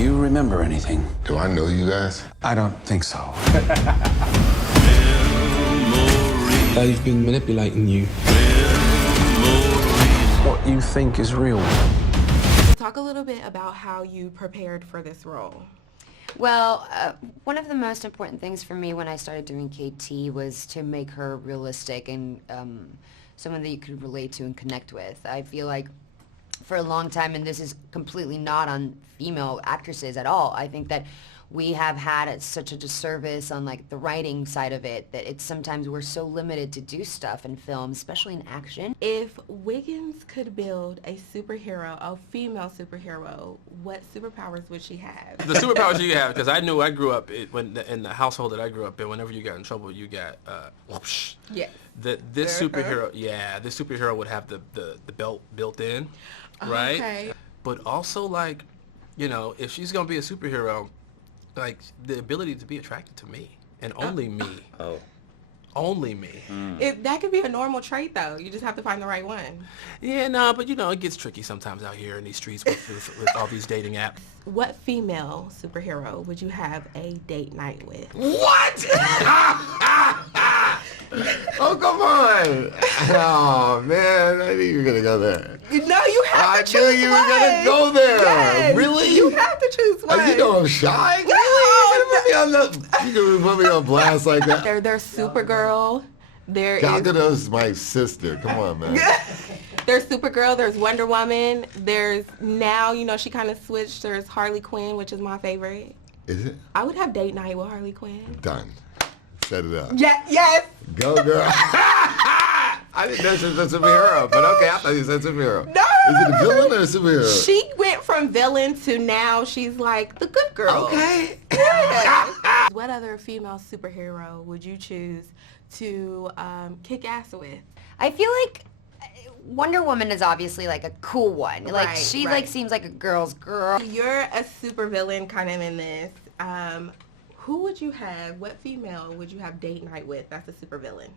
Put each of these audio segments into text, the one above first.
Do you remember anything? Do I know you guys? I don't think so. They've been manipulating you. What you think is real. Talk a little bit about how you prepared for this role. Well, one of the most important things for me when I started doing KT was to make her realistic and someone that you could relate to and connect with. I feel like for a long time, and this is completely not on female actresses at all, I think that we have had such a disservice on like the writing side of it that it's sometimes we're so limited to do stuff in film, especially in action. If Wiggins could build a superhero, a female superhero, what superpowers would she have? The superpowers you have, because I knew I grew up in the household that I grew up in. Whenever you got in trouble, you got whoosh. Yes. This superhero, this superhero would have the belt built in, right? Okay. But also like, you know, if she's gonna be a superhero, like the ability to be attracted to me and only me. Oh. Only me. That could be a normal trait, though. You just have to find the right one. Yeah, no, but you know, it gets tricky sometimes out here in these streets with all these dating apps. What female superhero would you have a date night with? What? Oh, come on. Oh, man. I knew you were going to go there. No, you have to choose I knew you were going to go there. Yes, Really? You have to choose one. You know I'm shy. No, You can put me on blast like that. There's Supergirl. Gal Gadot's my sister. Come on, man. There's Supergirl. There's Wonder Woman. There's now, you know, she kind of switched. There's Harley Quinn, which is my favorite. Is it? I would have date night with Harley Quinn. Done. Set it up. Yeah, yes. Go, girl. I didn't know she was a superhero, but okay, I thought you said superhero. No. Is it a villain or a superhero? She went from villain to now she's like the good girl. Okay. Yeah. What other female superhero would you choose to kick ass with? I feel like Wonder Woman is obviously like a cool one. Like Right, she right. like seems like a girl's girl. You're a supervillain kind of in this. Who would you have? What female would you have date night with? That's a supervillain.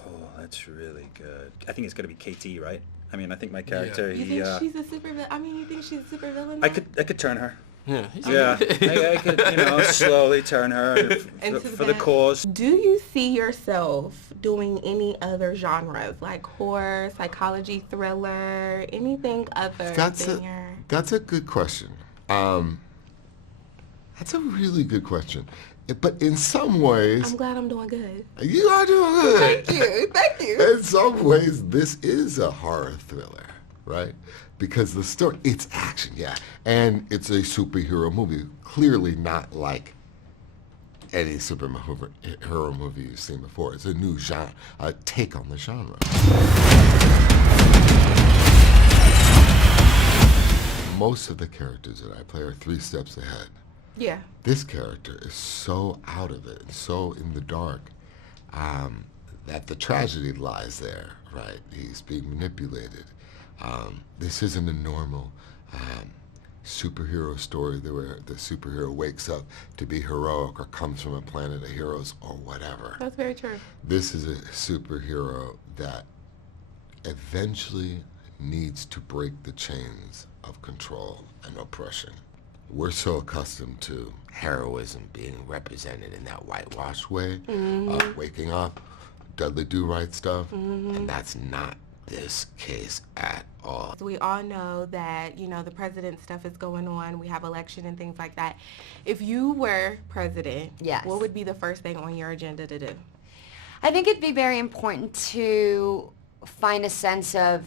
Oh, that's really good. I think it's gonna be KT, right? I mean, I think my character. You think she's a supervillain? I mean, you think she's a supervillain? I could turn her. Yeah. Yeah, I could, you know, slowly turn her for the cause. Do you see yourself doing any other genres, like horror, psychology, thriller, anything other than your... That's a good question. That's a really good question. But in some ways... I'm glad I'm doing good. You are doing good. Thank you. Thank you. In some ways, this is a horror thriller, right? Because the story, it's action, yeah. And it's a superhero movie. Clearly not like any superhero movie you've seen before. It's a new genre, a take on the genre. Most of the characters that I play are 3 steps ahead. Yeah. This character is so out of it, so in the dark, that the tragedy lies there, right? He's being manipulated. This isn't a normal superhero story where the superhero wakes up to be heroic or comes from a planet of heroes or whatever. That's very true. This is a superhero that eventually needs to break the chains of control and oppression. We're so accustomed to heroism being represented in that whitewashed way, waking up, Dudley Do-Right stuff, and that's not this case at all. We all know that, you know, the president stuff is going on. We have election and things like that. If you were president, Yes. what would be the first thing on your agenda to do? I think it'd be very important to find a sense of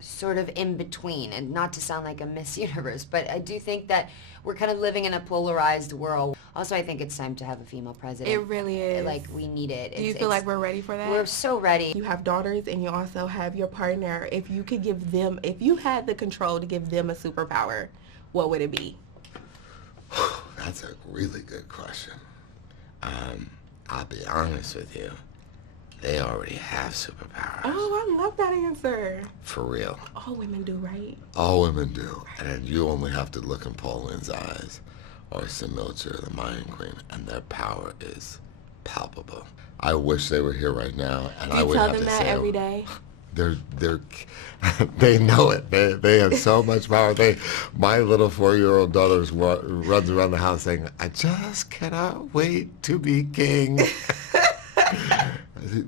sort of in between, and not to sound like a Miss Universe, but I do think that we're kind of living in a polarized world. Also, I think it's time to have a female president. It really is. Like, we need it. Do you feel like we're ready for that? We're so ready. You have daughters and you also have your partner. If you could give them, if you had the control to give them a superpower, what would it be? That's a really good question. I'll be honest with you. They already have superpowers. Oh, I love that answer. For real. All women do, right? All women do. And you only have to look in Paul Lynn's eyes or Sinotra, the Mayan Queen, and their power is palpable. I wish they were here right now, and I would have to say... You tell them that every day? they know it. They have so much power. My little 4-year-old daughter runs around the house saying, "I just cannot wait to be king."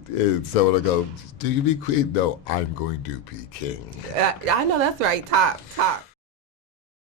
And someone will go, "Do you be queen?" "No, I'm going to be king." I know that's right. Top.